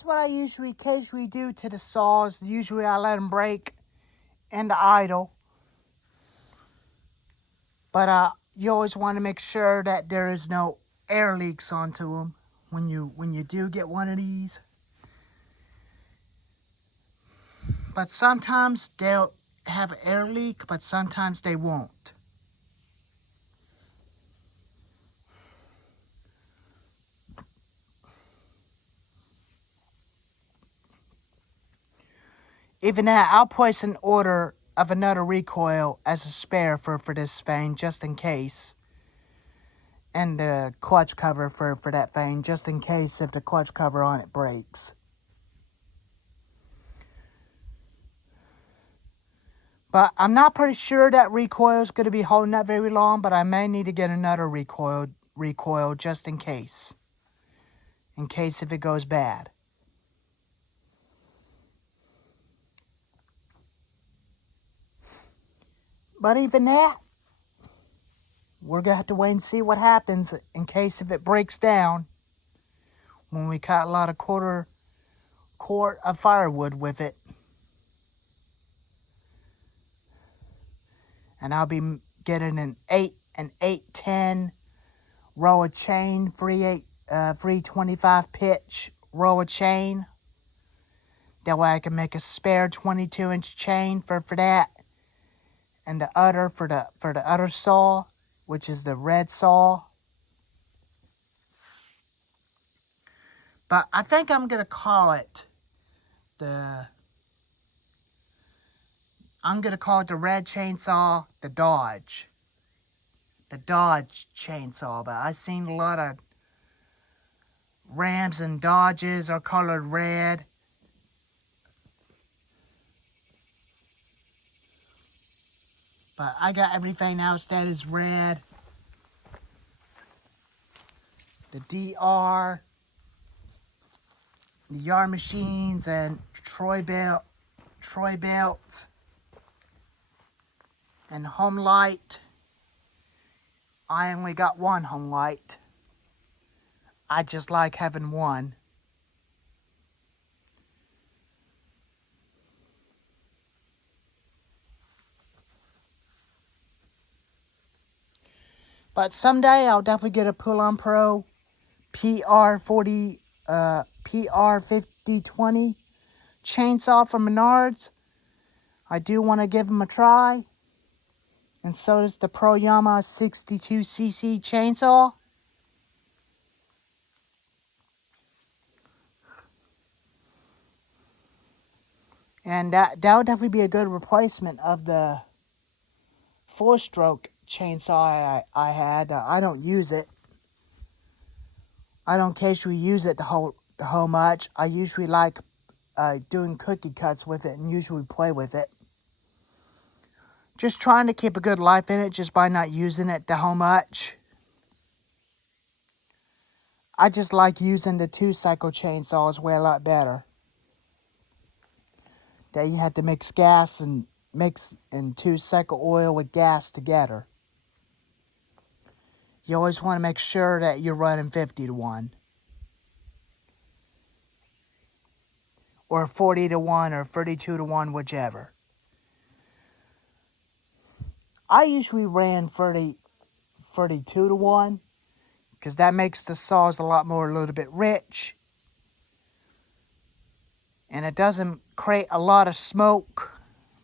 that's what I occasionally do to the saws. Usually I let them break into idle. But you always want to make sure that there is no air leaks onto them when you do get one of these. But sometimes they'll have an air leak, but sometimes they won't. Even that, I'll place an order of another recoil as a spare for this vane, just in case. And the clutch cover for that vane, just in case if the clutch cover on it breaks. But I'm not pretty sure that recoil is going to be holding up very long, but I may need to get another recoil just in case. In case if it goes bad. But even that, we're going to have to wait and see what happens in case if it breaks down when we cut a lot of quart of firewood with it. And I'll be getting an 810 row of chain, 325 pitch row of chain. That way I can make a spare 22-inch chain for that. And the other for the other saw, which is the red saw. But I think I'm gonna call it the red chainsaw, the Dodge. The Dodge chainsaw. But I've seen a lot of Rams and Dodges are colored red. But I got everything else that is red. The DR, the Yard Machines, and Troy Belt, and Home Light. I only got one Home Light. I just like having one. But someday I'll definitely get a Poulan Pro PR5020 chainsaw from Menards. I do want to give them a try. And so does the Pro Yama 62cc chainsaw. And that would definitely be a good replacement of the 4-stroke chainsaw I had. I don't use it. I don't occasionally use it the whole much. I usually like doing cookie cuts with it and usually play with it. Just trying to keep a good life in it just by not using it the whole much. I just like using the 2-cycle chainsaws way a lot better. That you have to mix gas and 2-cycle oil with gas together. You always want to make sure that you're running 50 to 1. Or 40 to 1 or 32 to 1, whichever. I usually ran 32 to 1. Because that makes the saws a little bit rich. And it doesn't create a lot of smoke.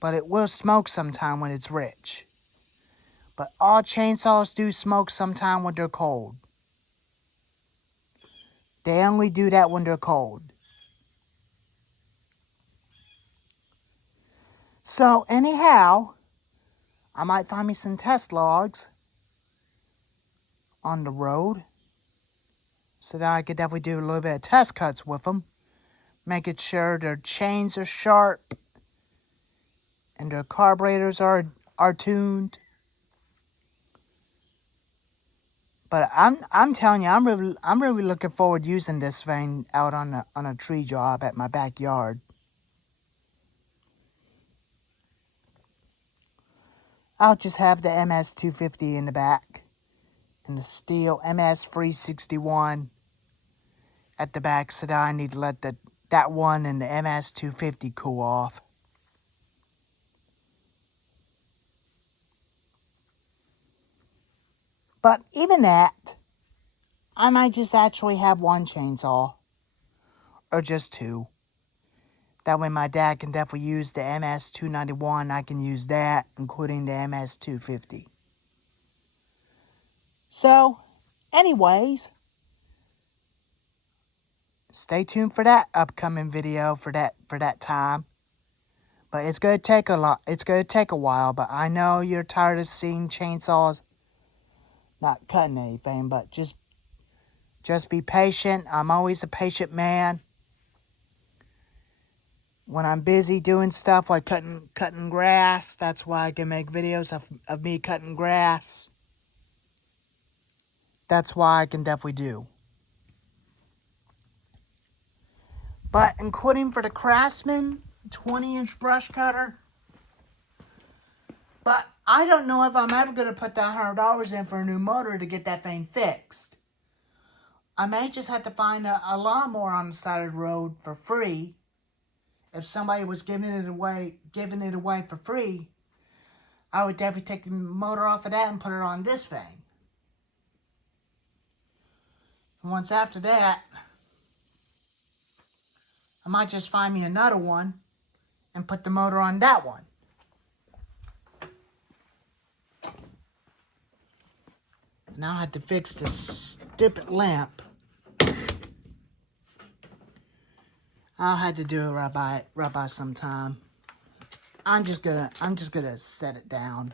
But it will smoke sometime when it's rich. But all chainsaws do smoke sometime when they're cold. They only do that when they're cold. So anyhow, I might find me some test logs on the road. So that I could definitely do a little bit of test cuts with them. Making sure their chains are sharp. And their carburetors are tuned. But I'm telling you, I'm really looking forward to using this vane out on a tree job at my backyard. I'll just have the MS250 in the back, and the steel MS361 at the back, so that I need to let the that one and the MS250 cool off. But even that, I might just actually have one chainsaw. Or just two. That way my dad can definitely use the MS291. I can use that, including the MS250. So, anyways, stay tuned for that upcoming video for that time. But it's gonna take a while, but I know you're tired of seeing chainsaws not cutting anything, but just be patient. I'm always a patient man. When I'm busy doing stuff like cutting grass, that's why I can make videos of me cutting grass. That's why I can definitely do. But including for the Craftsman 20-inch brush cutter. But I don't know if I'm ever going to put that $100 in for a new motor to get that thing fixed. I may just have to find a lawnmower on the side of the road for free. If somebody was giving it away for free, I would definitely take the motor off of that and put it on this thing. And once after that, I might just find me another one and put the motor on that one. Now I have to fix this stupid lamp. I'll have to do it right by sometime. I'm just gonna set it down.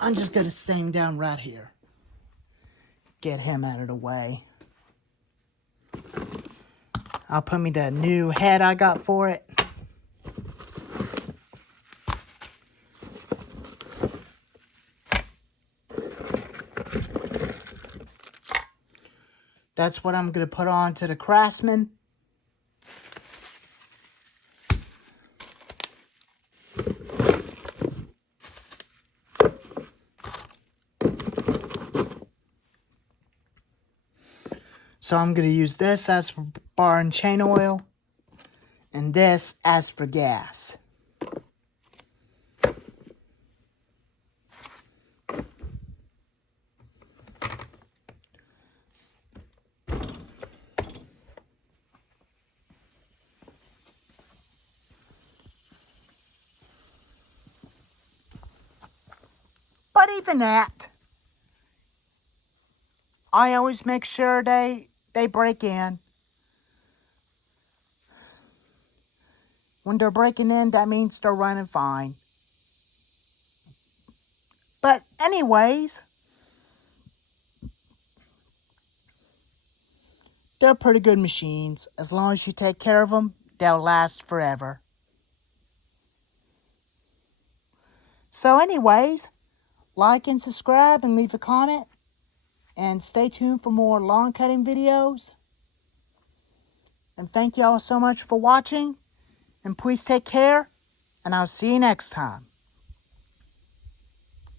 I'm just gonna set him down right here. Get him out of the way. I'll put me the new head I got for it. That's what I'm going to put on to the Craftsman. So I'm going to use this as for bar and chain oil. And this as for gas. But even that, I always make sure they break in. When they're breaking in, that means they're running fine. But anyways, they're pretty good machines. As long as you take care of them, they'll last forever. So anyways, like and subscribe and leave a comment. And stay tuned for more lawn cutting videos. And thank you all so much for watching. And please take care. And I'll see you next time.